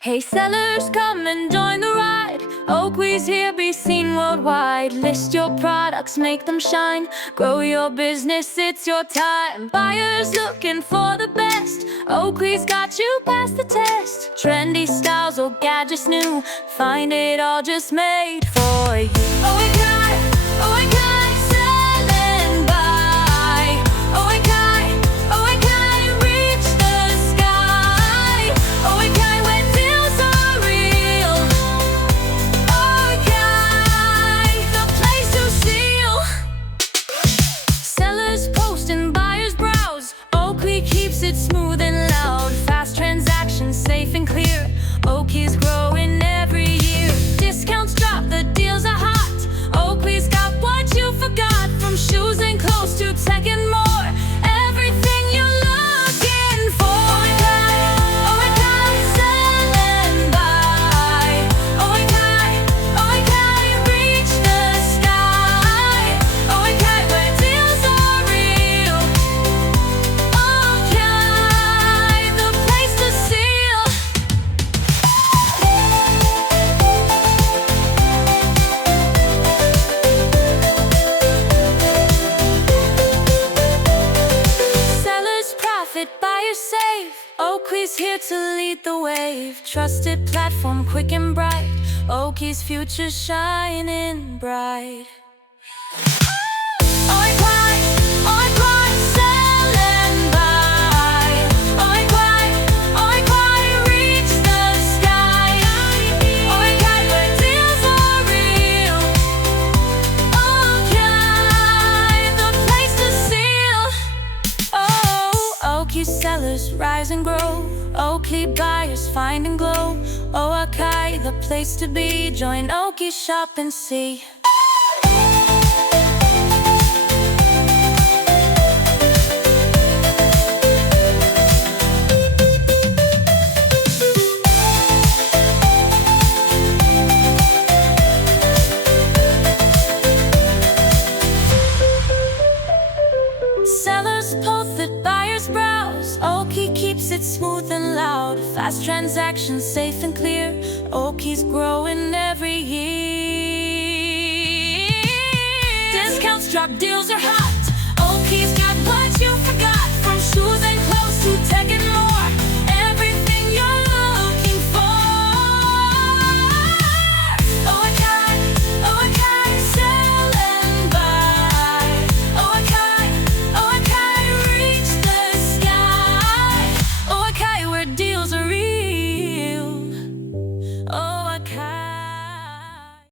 Hey sellers, come and join the ride. Oakley's here, be seen worldwide. List your products, make them shine. Grow your business, it's your time. Buyers looking for the best. Oakley's got you past the test. Trendy styles or gadgets new. Find it all just made for you. Oakley, sell and buy. Oakley, reach the sky. Oakley, where deals are real. Oakley, the place to seal. Sellers post and buyers browse. Oakley keeps it smooth and loud. Fast transactions, safe and clear. Oakley's growing every year. Discounts drop, the deals are hot. Oakley's got what you forgot. From shoes and clothes to tech and more. Everything you're looking for. Oakley, sell and buy. Oakley, reach the sky. Oakley, where deals are real. Oakley, the place to seal. Sellers profit, buyers save. Oakley's here to lead the wave. Trusted platform, quick and bright. Oakley's future shining bright. Oakley, sell and buy. Oakley, reach the sky. Oakley, where deals are real. Oakley, the place to seal. Oh, Oakley sellers rise and grow. Oakley buyers find and glow. Oakley, the place to be. Join Oakley, shop and see. Sellers post that buyers browse. Oakley keeps it smooth and loud. Fast transactions, safe and clear. Oakley's growing every year. Discounts drop, deals are hot.